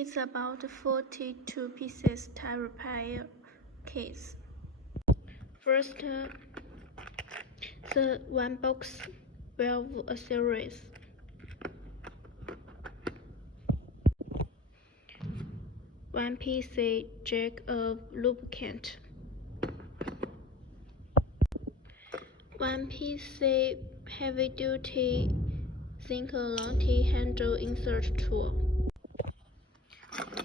It's about 42 pieces tie repair case. First, the one box valve accessories. One PC jug of lubricant. One PC heavy-duty single-length handle insert tool.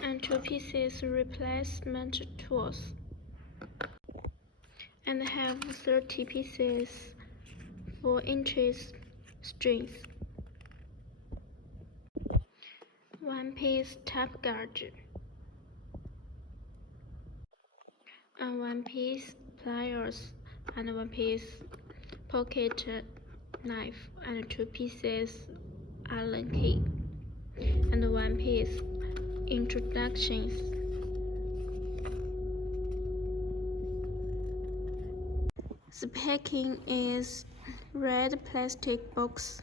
And 2 pieces replacement tools. And have 30 pieces 4 inches strings. 1 piece tap gauge. And 1 piece pliers, and 1 piece pocket knife, and 2 pieces Allen key, and 1 piece introductions. The packing is red plastic box.